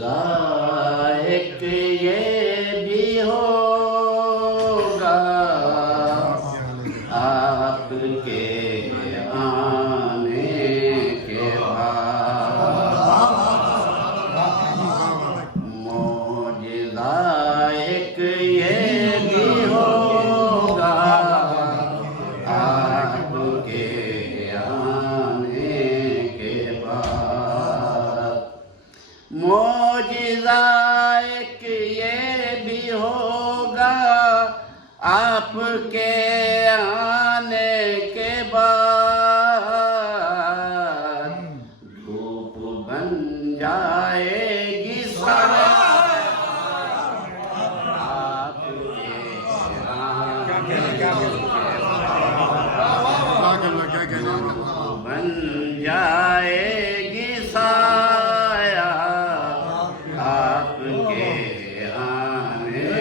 لائق یہ بھی ہوگا آپ کے آنے کے بعد معجزہ ایک یہ بھی ہوگا آپ کے آنے کے بعد معجزہ ایک یہ بھی ہوگا آپ کے آنے کے بعد دھوپ بن جائے گی آپ کے آنے بن جائے گی سایہ آپ کے آنے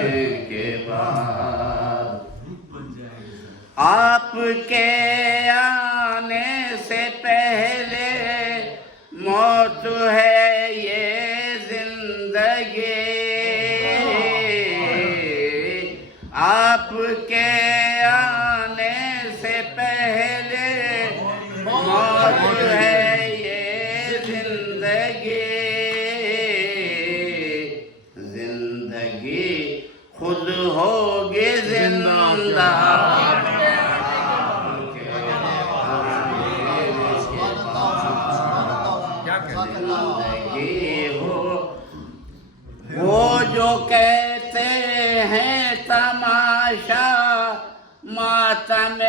کے بعد آپ کے آنے سے پہلے موت ہے یہ زندگی آپ کے آنے سے پہلے موت ہے یہ زندگی زندگی خود ہوگی زندہ زندگی وہ جو کہتے ہیں تماشا ماتم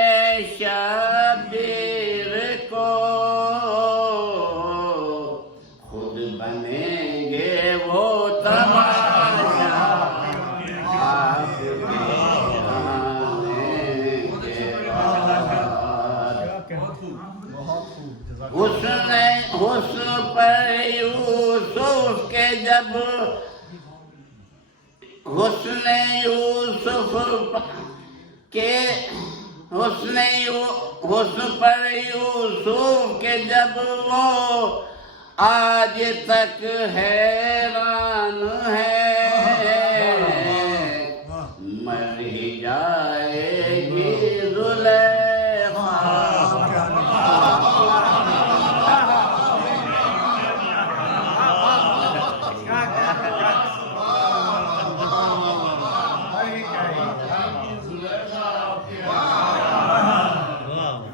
شبیر کو خود بنیں گے وہ تماشا آپ کے آنے کے بعد حسن پر یوسف کے جب حسن یوسف کے حسن پر یوسف کے جب وہ آج تک حیران ہے مر ہی جائے گی زلیخا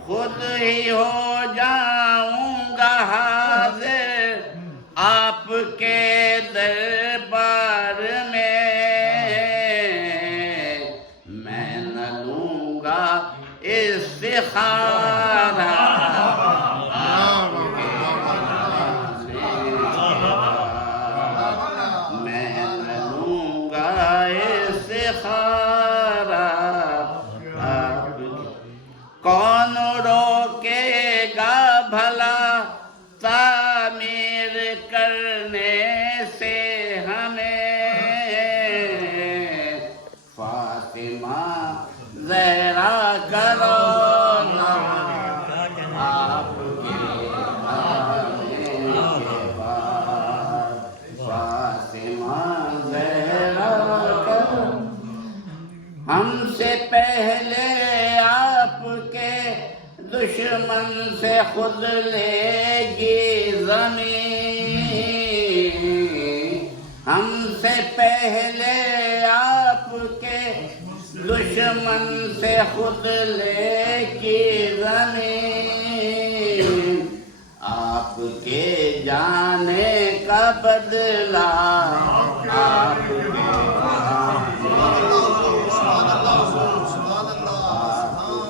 خود ہی ہو جاؤں گا حاضر آپ کے دربار میں نہ لوں گا استخارہ آپ کے میں نہ لوں گا استخارہ آپ کون روکے گا بھلا تعمیر کرنے سے ہمیں فاطمہ زہرا کرو نا آپ کے آنے کے بعد فاطمہ زہرا کرو ہم سے پہلے آپ کے دشمن سے خود لے گی زمین ہم سے پہلے آپ کے دشمن سے خود لے گی زمین آپ کے جانے کا بدلہ آپ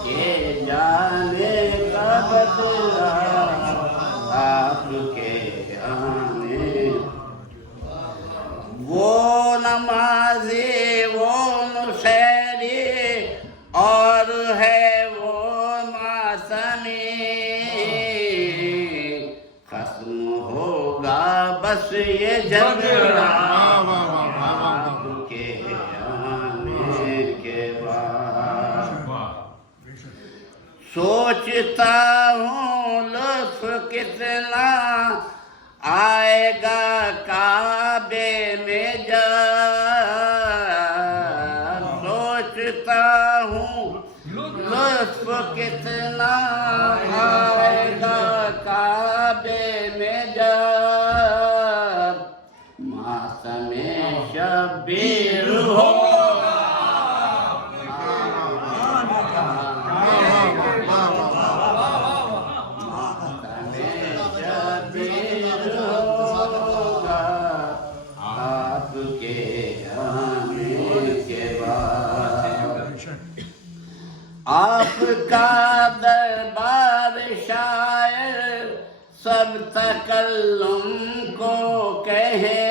کے جانے کا بدلہ آپ کے آنے وہ نمازی وہ نصیری اور ہے وہ ماتمی ختم ہوگا بس یہ جھگڑا آپ کے آنے کے بعد سوچتا ہوں لطف کتنا آئے گا کعبہ کعبے میں جا سوچتا ہوں لطف کتنا آئے گا کعبے میں جا موسم شبیر ہوگا آپ کے آنے کے بعد آپ کا دربار شاعر سب تکلم کو کہے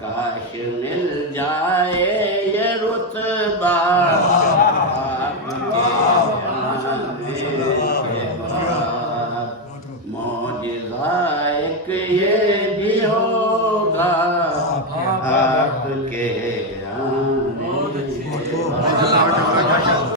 کاش مل جائے یہ رتبہ آپ کے آنے کے بعد معجزہ ایک یہ بھی ہوگا آپ کے